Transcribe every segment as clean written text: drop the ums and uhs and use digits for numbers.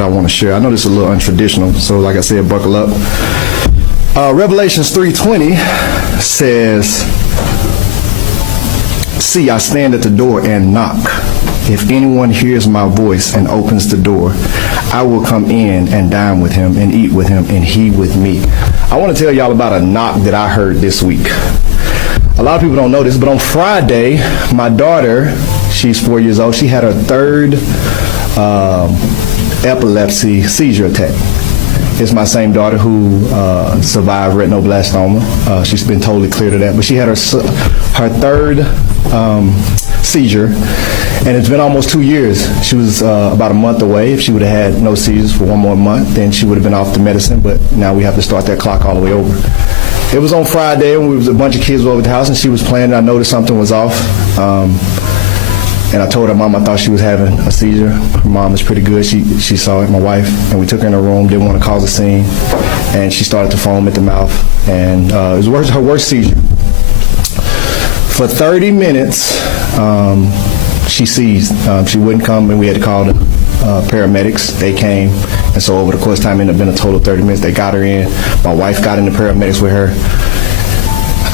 that I want to share. I know this is a little untraditional, so like I said, buckle up. Revelations 3:20 says, "See, I stand at the door and knock. If anyone hears my voice and opens the door, I will come in and dine with him and eat with him and he with me." I want to tell y'all about a knock that I heard this week. A lot of people don't know this, but on Friday, my daughter, she's 4 years old, she had her third epilepsy seizure attack. It's my same daughter who survived retinoblastoma. She's been totally cleared of that, but she had her third seizure, and it's been almost 2 years. She was about a month away. If she would have had no seizures for one more month, then she would have been off the medicine, but now we have to start that clock all the way over. It was on Friday, and a bunch of kids were over at the house, and she was playing, and I noticed something was off. And I told her mom I thought she was having a seizure. Her mom is pretty good. She saw it, my wife, and we took her in her room, didn't want to cause a scene, and she started to foam at the mouth, and it was her worst seizure. For 30 minutes, she seized. She wouldn't come, and we had to call the paramedics. They came, and so over the course of time, it ended up being a total of 30 minutes. They got her in. My wife got in the paramedics with her.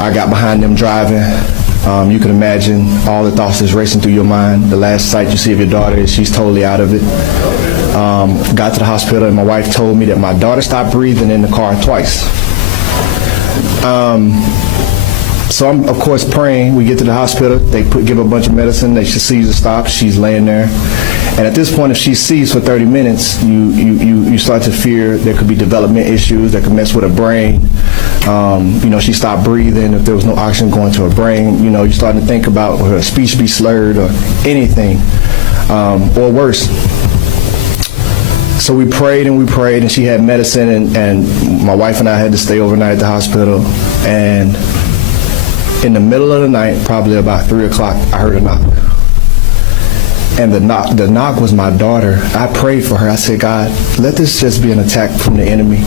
I got behind them driving. You can imagine all the thoughts that's racing through your mind. The last sight you see of your daughter is she's totally out of it. Got to the hospital, and my wife told me that my daughter stopped breathing in the car twice. So I'm, of course, praying. We get to the hospital. They give her a bunch of medicine. They should seizure stop. She's laying there. And at this point, if she seized for 30 minutes, you start to fear there could be development issues that could mess with her brain. She stopped breathing. If there was no oxygen going to her brain, you're starting to think about her speech be slurred or anything, or worse. So we prayed, and she had medicine, and my wife and I had to stay overnight at the hospital. And in the middle of the night, probably about 3 o'clock, I heard a knock. And the knock was my daughter. I prayed for her. I said, God, let this just be an attack from the enemy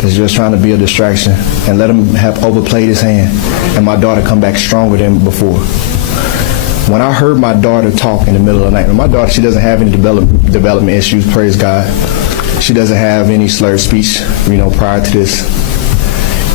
that's just trying to be a distraction, and let him have overplayed his hand, and my daughter come back stronger than before. When I heard my daughter talk in the middle of the night, and my daughter, she doesn't have any development issues, praise God. She doesn't have any slurred speech, prior to this.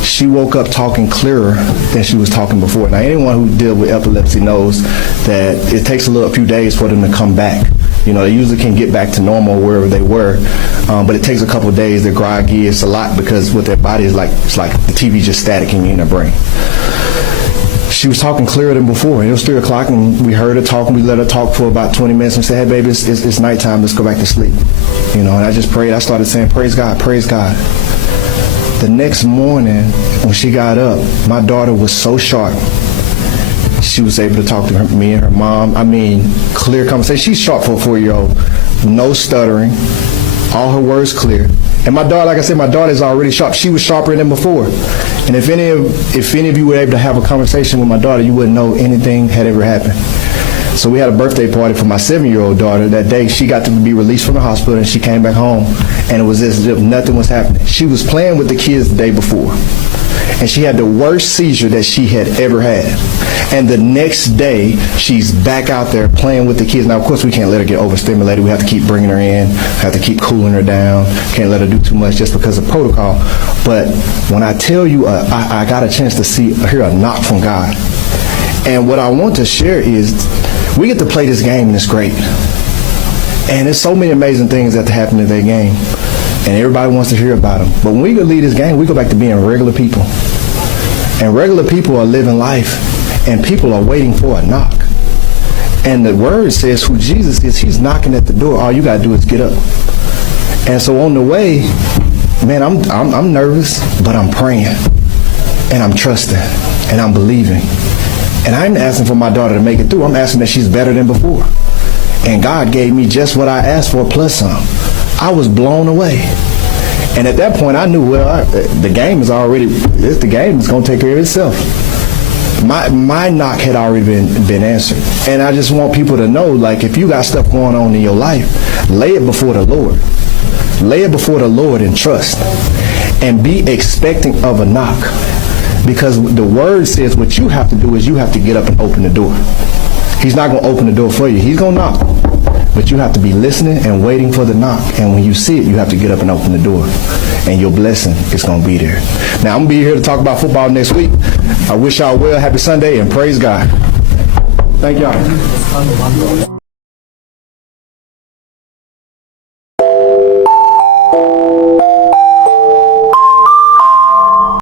She woke up talking clearer than she was talking before. Now, anyone who deals with epilepsy knows that it takes a few days for them to come back. They usually can get back to normal wherever they were, but it takes a couple of days. They're groggy. It's a lot because what their body is like, it's like the TV just staticking in their brain. She was talking clearer than before. It was 3 o'clock, and we heard her talk, and we let her talk for about 20 minutes and said, hey, baby, it's nighttime. Let's go back to sleep. And I just prayed. I started saying, praise God, praise God. The next morning, when she got up, my daughter was so sharp. She was able to talk to me and her mom. Clear conversation. She's sharp for a 4-year-old. No stuttering. All her words clear. And my daughter, like I said, my daughter is already sharp. She was sharper than before. And if any of you were able to have a conversation with my daughter, you wouldn't know anything had ever happened. So we had a birthday party for my 7-year-old daughter. That day, she got to be released from the hospital, and she came back home, and it was as if nothing was happening. She was playing with the kids the day before, and she had the worst seizure that she had ever had. And the next day, she's back out there playing with the kids. Now, of course, we can't let her get overstimulated. We have to keep bringing her in, have to keep cooling her down. Can't let her do too much just because of protocol. But when I tell you, I got a chance to hear a knock from God. And what I want to share is, we get to play this game, and it's great. And there's so many amazing things that happen in that game, and everybody wants to hear about them. But when we go leave this game, we go back to being regular people. And regular people are living life, and people are waiting for a knock. And the word says who Jesus is, he's knocking at the door. All you got to do is get up. And so on the way, man, I'm nervous, but I'm praying, and I'm trusting, and I'm believing. And I'm asking for my daughter to make it through. I'm asking that she's better than before. And God gave me just what I asked for plus some. I was blown away. And at that point, I knew, the game is going to take care of itself. My knock had already been answered. And I just want people to know, if you got stuff going on in your life, lay it before the Lord. Lay it before the Lord in trust. And be expecting of a knock. Because the word says what you have to do is you have to get up and open the door. He's not going to open the door for you. He's going to knock. But you have to be listening and waiting for the knock. And when you see it, you have to get up and open the door. And your blessing is going to be there. Now, I'm going to be here to talk about football next week. I wish y'all well. Happy Sunday and praise God. Thank y'all.